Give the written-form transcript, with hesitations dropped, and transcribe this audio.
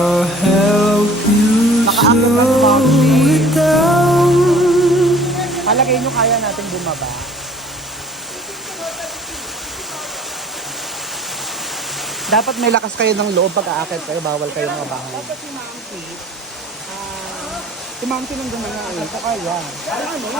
I'll help you Nakaakit ang slow mountain. it down. Palagay nyo kaya natin bumaba. Dapat may lakas kayo ng loob pag aakit kayo, bawal kayo mga bahay. Dapat si Mountain, si Mountain ang gumana eh, ito kaya. Ano, yung